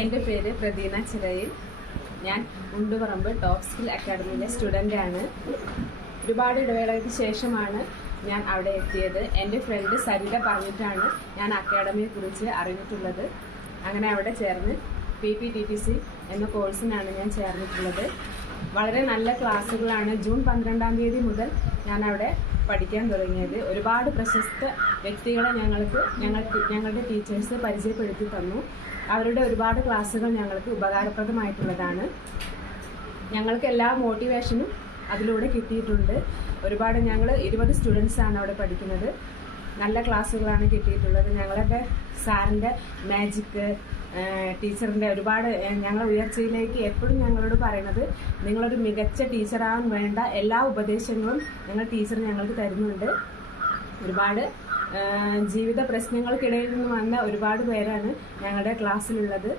എൻ്റെ പേര് പ്രദീന ചിറയിൽ. ഞാൻ മുണ്ടുപറമ്പ് ടോപ്പ് സ്കിൽ അക്കാഡമിയിലെ സ്റ്റുഡൻ്റാണ്. ഒരുപാട് ഇടവേളയ്ക്ക് ശേഷമാണ് ഞാൻ അവിടെ എത്തിയത്. എൻ്റെ ഫ്രണ്ട് സരിത പറഞ്ഞിട്ടാണ് ഞാൻ അക്കാഡമിയെക്കുറിച്ച് അറിഞ്ഞിട്ടുള്ളത്. അങ്ങനെ അവിടെ ചേർന്ന് PPTTC എന്ന കോഴ്സിനാണ് ഞാൻ ചേർന്നിട്ടുള്ളത്. വളരെ നല്ല ക്ലാസ്സുകളാണ്. ജൂൺ 12-ാം തീയതി മുതൽ ഞാൻ അവിടെ പഠിക്കാൻ തുടങ്ങിയത്. ഒരുപാട് പ്രശസ്ത വ്യക്തികളെ ഞങ്ങളുടെ ടീച്ചേഴ്സ് പരിചയപ്പെടുത്തി തന്നു. അവരുടെ ഒരുപാട് ക്ലാസ്സുകൾ ഞങ്ങൾക്ക് ഉപകാരപ്രദമായിട്ടുള്ളതാണ്. ഞങ്ങൾക്ക് എല്ലാ മോട്ടിവേഷനും അതിലൂടെ കിട്ടിയിട്ടുണ്ട്. ഒരുപാട് ഞങ്ങൾ 20 സ്റ്റുഡൻസാണ് അവിടെ പഠിക്കുന്നത്. നല്ല ക്ലാസ്സുകളാണ് കിട്ടിയിട്ടുള്ളത്. ഞങ്ങളുടെ സാറിൻ്റെ മാജിക്ക്, ടീച്ചറിൻ്റെ ഒരുപാട് ഞങ്ങൾ ഉയർച്ചയിലേക്ക് എപ്പോഴും ഞങ്ങളോട് പറയുന്നത്, നിങ്ങളൊരു മികച്ച ടീച്ചറാകാൻ വേണ്ട എല്ലാ ഉപദേശങ്ങളും ടീച്ചർ ഞങ്ങൾക്ക് തരുന്നുണ്ട്. ഒരുപാട് ജീവിത പ്രശ്നങ്ങൾക്കിടയിൽ നിന്ന് വന്ന ഒരുപാട് പേരാണ് ഞങ്ങളുടെ ക്ലാസ്സിലുള്ളത്.